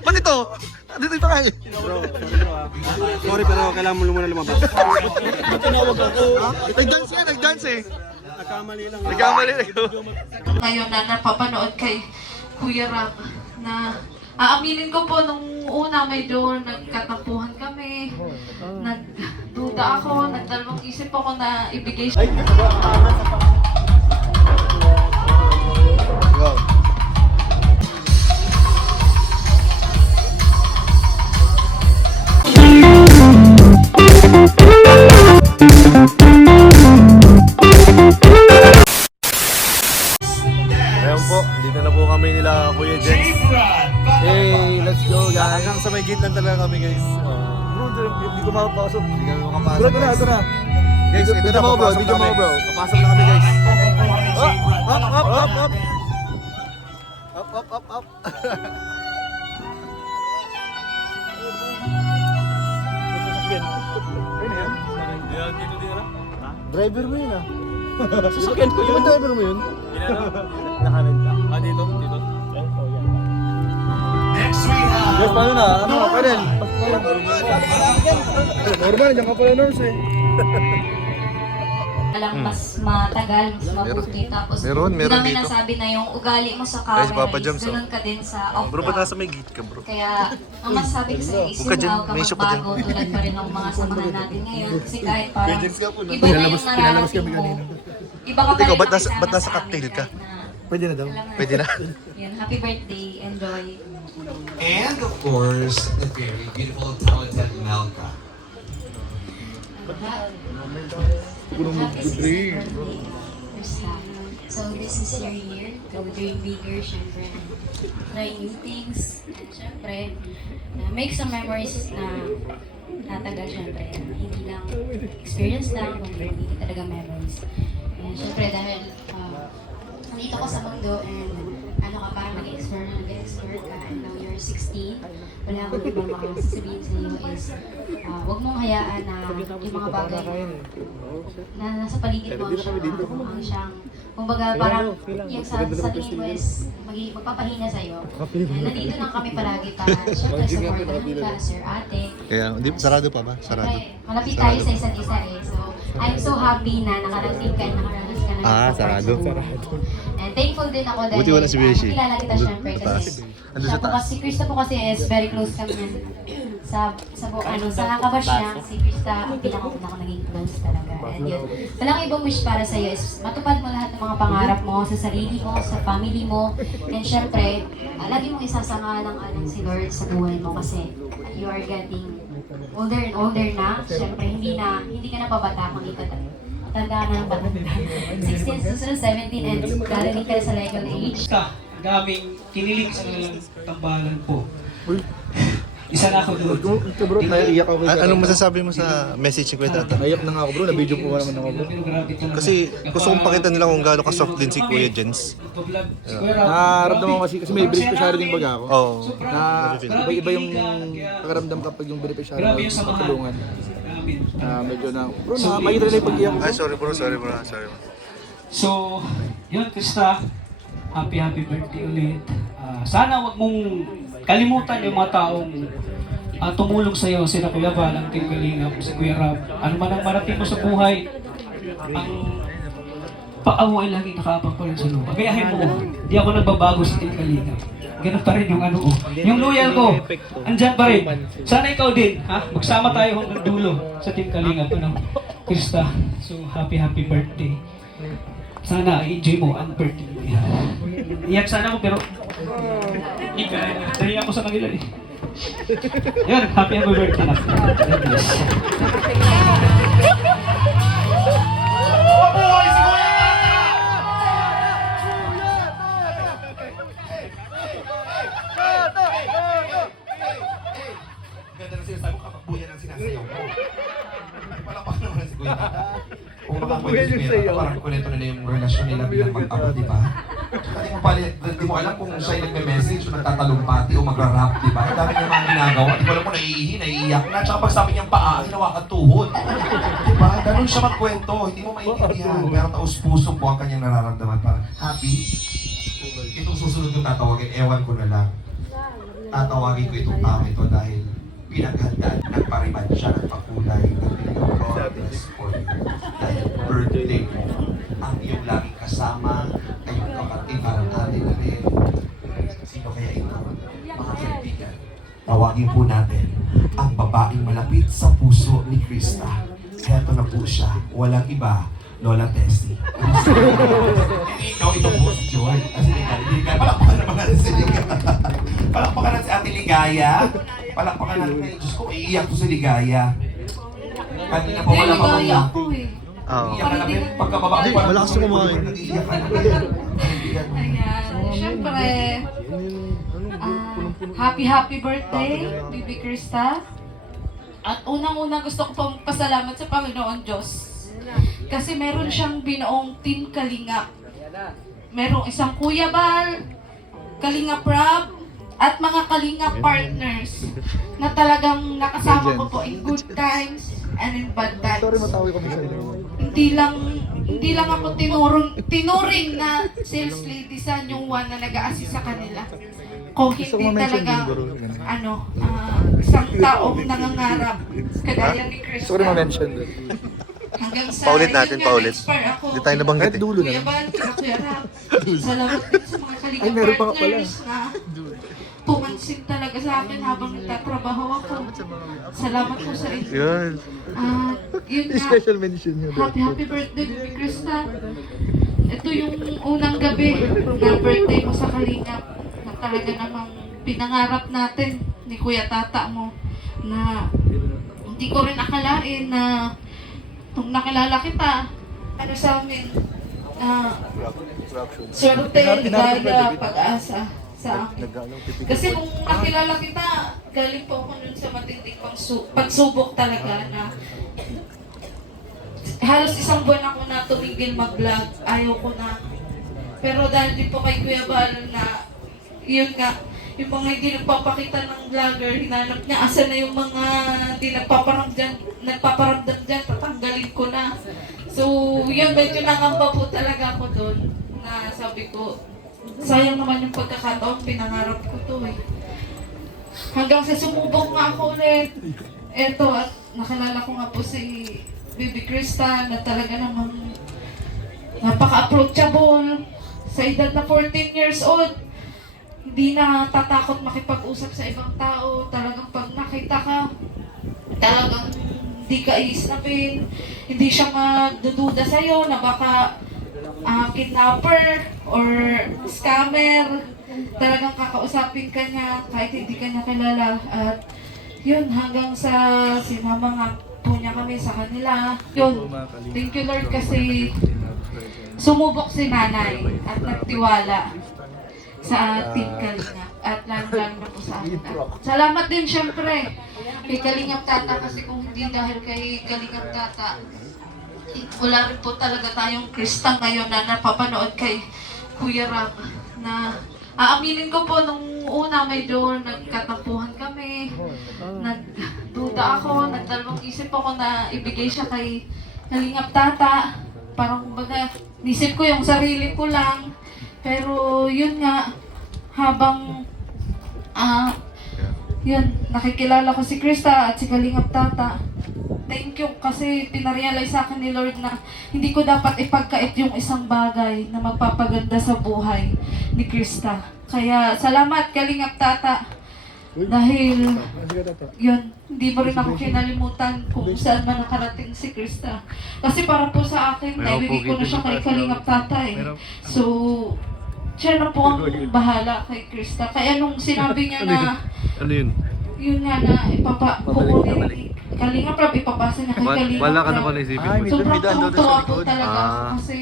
Ba't ito? Dito kayo. Sorry pero kailangan mo muna lumabas. Nag-dance eh. Nagkamali lang. Nagkamali lang. Ngayon na napapanood kay Kuya Ram na aaminin ko po nung una medyo nagkatampuhan kami. Nagduda ako, nagdalawang isip ako na ibigay siya. Ayan po, dito na po kami nila Kuya Jens. Hey, let's go guys. Hanggang sa may gate lang talaga kami guys. Bro, hindi ko makapasok. Hindi kami makapasok. Bro, ito na. Guys, ito na, papasok Video kami. mo bro. Papasok na kami guys. Up. Up. Driver mo yun ah. Sasakyan ko yun. Driver mo yun? Nakarenta. Dito. Yes, paano na? Ano ka rin? Normal, dyan ka pala nurse eh. Alang mas matagal, mas mabuti. Tapos Meron hindi namin dito. nasabi na yung ugali mo sa Guys, camera Papa is Jams, ganun ka din sa off Bro, ba't nasa may gate ka bro? Kaya ang masasabi ko sa'yo is Huwag ka dyan, huwag ka may shop ka dyan. magbago tulad pa rin ng mga samahan natin ngayon. Kasi kahit parang Jens ka po, no? iba na yung nararating mo. Iba ka pa Ikaw, rin ba't nasa nakisama sa cocktail amin ka? kahit na- Pwede na daw. Pwede na. Yun, happy birthday. Enjoy. And of course, the very beautiful, talented Melka. So this is your year to dream bigger, syempre. Try new things. And syempre, make some memories na natagal, syempre. Hindi lang experience lang, kundi hindi talaga memories. And syempre, dahil nandito ka sa mundo and ano ka, parang nag-explore ka and now you're 16, wala akong ibang makasasabihin sa iyo is huwag mong hayaan na yung mga bagay na nasa paligid mo ang siyang kumbaga parang yung sa tingin mo is magpapahina sa'yo. Nandito lang kami palagi para syempre supportan ka, sir, ate. Kaya, sarado pa ba? Sarado. Syempre, malapit tayo sa isa't isa eh. So, I'm so happy na nakarating ka and nakaranas ka na. Sarado. And thankful din ako dahil Buti wala si Beshi. kilala kita syempre kasi Andun siya sa po taas. kasi, si Krista po kasi is very close kami yan. Sa kakabash niya, si Krista ang pinakauna ko naging close talaga. And yun, walang ibang wish para sa'yo is matupad mo lahat ng mga pangarap mo sa sarili mo, sa family mo. And syempre, lagi mong isasama ng si Lord sa buhay mo kasi you are getting older and older na. Syempre, hindi ka na pabata kung tanda na ng bata. 16, susunod 17 and darating ka na sa legal age. Daming kinilig sa kanilang tambalan po. Isa na ako doon. Ito bro, naiiyak ako. Anong masasabi mo sa message ni Kuya Tata? Naiyak na nga ako bro, na-video po naman ako bro. Kasi gusto kong pakita nila kung gaano ka-soft din si Kuya Jens. Nararamdaman ko kasi may beneficiary din baga ako. Oo. Na iba-iba yung pakaramdam kapag yung beneficiary mo tulungan. Medyo na, bro, makita nila yung pag-iyak ko. Ay, sorry bro. So, yun Krista, happy birthday ulit. Sana wag mong kalimutan yung mga taong tumulong sa iyo, sila Kuya Val, ang Team Kalingap, si Kuya Rab. Ano man ang marating mo sa buhay, ang paa mo ay laging nakaabang pa rin sa loob. Agayahin mo, di ako nagbabago sa Team Kalingap. Ganun pa rin yung ano ko. Yung loyal ko, andyan pa rin. Sana ikaw din, ha? Magsama tayo hanggang dulo sa Team Kalingap. Ano? Krista, so happy birthday. Sana i-enjoy mo ang birthday mo. Iyak sana ako pero hindi ako sa kanila eh. Yun, happy birthday na. God bless. Ganda na sinasabi ko, kapagbuyan ang sinasayaw ko. Palakpak naman si Kuya Tata. Kung makakwento si Kuya Tata, parang kunento nila yung relasyon nila bilang mag-amo, di ba? Di mo alam kung siya yung nagme-message o nagtatalumpati o magra-rap, di ba? Ang dami niya mga ginagawa. Di ko alam kung naiihi, naiiyak na. Tsaka pag sabi niyang paa, hinawakan tuhod. Di ba? Ganun siya magkwento. Hindi mo maintindihan. Pero taus-puso po ang kanyang nararamdaman. Parang happy. Itong susunod kong tatawagin, ewan ko na lang. tatawagin ko itong tao ito dahil pinaghandaan, nagpariban siya ng pakulay ng pinagawang God bless for you. Dahil birthday mo, ang iyong laging kasama ay yung kapatid parang ate na rin. Sino kaya ito? Mga kaibigan, tawagin po natin ang babaeng malapit sa puso ni Krista. Heto na po siya, walang iba, Lola Tessie. Hindi ikaw, ito po si Joy. Kasi Ligaya. Palakpakan naman natin si Ligaya. Palakpakan natin si Ate Ligaya. Palakpakan natin na Diyos ko, iiyak ko si Ligaya. Kanina pa wala pa Ligaya ako eh. Oo. Iiyak ka namin. Pagkababa ko parang malakas yung kumain. nag-iiyak ka na. Ayan. Siyempre, happy birthday, Bibi Krista. At unang-una gusto ko pong pasalamat sa Panginoon Diyos. Kasi meron siyang binuong Team Kalingap. Merong isang Kuya Bal, Kalingap Rob, at mga Kalingap partners na talagang nakasama ko po in good times and in bad times. Sorry, matawi kami sa inyo. Hindi lang ako tinuring na sales lady sa yung one na nag-a-assist sa kanila. Kung hindi talaga, isang taong nangangarap, kagaya ni Chris. Sorry, ma-mention doon. Hanggang sa, Paulit natin, yun nga, paulit. na-inspire ako. Hindi tayo nabanggit Kahit eh. dulo na Kuya lang. Bal, Kuya Rap. Salamat din sa mga Ay, Kalingap meron pa ka pala. partners na pumansin talaga sa akin habang nagtatrabaho ako. Salamat po sa inyo. Yun. Yun nga, Special mention nyo doon. happy birthday, Bibi Krista. Ito yung unang gabi na birthday mo sa Kalingap na talaga namang pinangarap natin ni Kuya Tata mo na hindi ko rin akalain na nung nakilala kita, ano sa amin, swerte, ligaya, pag-asa sa akin. Kasi nung nakilala kita, galing po ako nun sa matinding pagsubok talaga na halos isang buwan ako na tumigil mag-vlog. Ayaw ko na. Pero dahil din po kay Kuya Bal na, yun nga, yung mga hindi nagpapakita ng vlogger, hinanap niya, asa na yung mga hindi nagpaparamdam dyan, tatanggalin ko na. So, yun, medyo nangamba po talaga ako doon na sabi ko, sayang naman yung pagkakataon, pinangarap ko to eh. Hanggang sa sumubok nga ako ulit. Eto, at nakilala ko nga po si Bibi Krista na talaga namang napaka-approachable. Sa edad na 14 years old, hindi na tatakot makipag-usap sa ibang tao. Talagang pag nakita ka, talagang hindi ka iisnapin. Hindi siya magdududa sa'yo na baka kidnapper or scammer. Talagang kakausapin ka niya kahit hindi ka niya kilala. At yun, hanggang sa sinama nga po niya kami sa kanila. Yun, thank you Lord kasi sumubok si nanay at nagtiwala sa Team Kalingap at lalo-lalo na po sa akin. Salamat din syempre kay Kalingap Tata kasi kung hindi dahil kay Kalingap Tata, wala rin po talaga tayong Krista ngayon na napapanood kay Kuya Rab na aaminin ko po nung una medyo nagkatampuhan kami, nagduda ako, nagdalawang isip ako na ibigay siya kay Kalingap Tata. Parang kumbaga, nisip ko yung sarili ko lang. Pero yun nga, habang yun, nakikilala ko si Krista at si Kalingap Tata. Thank you kasi pinarealize sa akin ni Lord na hindi ko dapat ipagkait yung isang bagay na magpapaganda sa buhay ni Krista. Kaya salamat Kalingap Tata. Dahil yun, hindi mo rin ako kinalimutan kung saan man nakarating si Krista. Kasi para po sa akin, naibigay ko na siya kay Kalingap Tata eh. So, siya na po ang bahala kay Krista. Kaya nung sinabi niya na, Ano yun? yun nga na ipapakukunin Kalingap Rob, ipapasa na kay Kalingap Wala ka na Rob. pala isipin mo. Sobrang tuwa po talaga Ah. kasi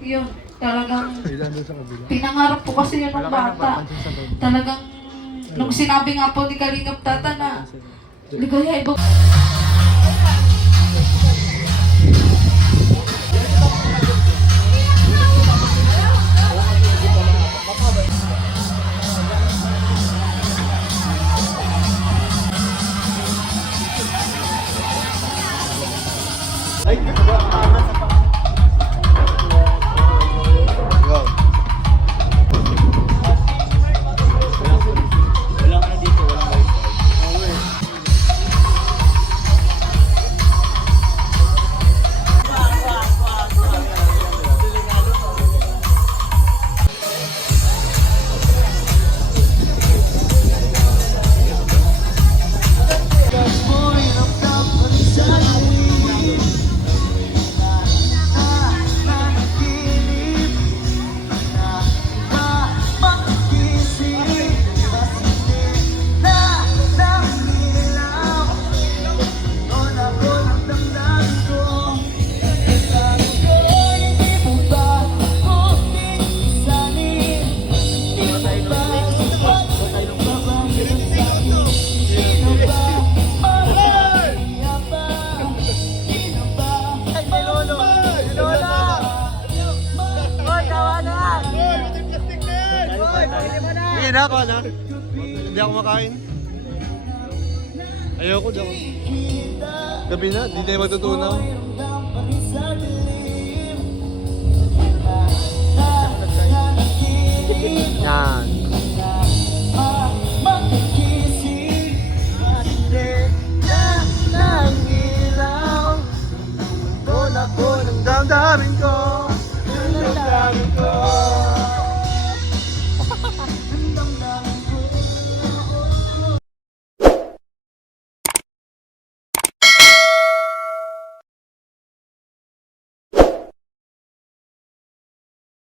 yun, talagang Ilan doon sa kabila. pinangarap po kasi yun ng bata. Talagang nung sinabi nga po ni Kalingap Tata na ligaya iba. Go. ako na. Hindi ako makain. Ayoko daw. Gabi na, di tayo matutunaw.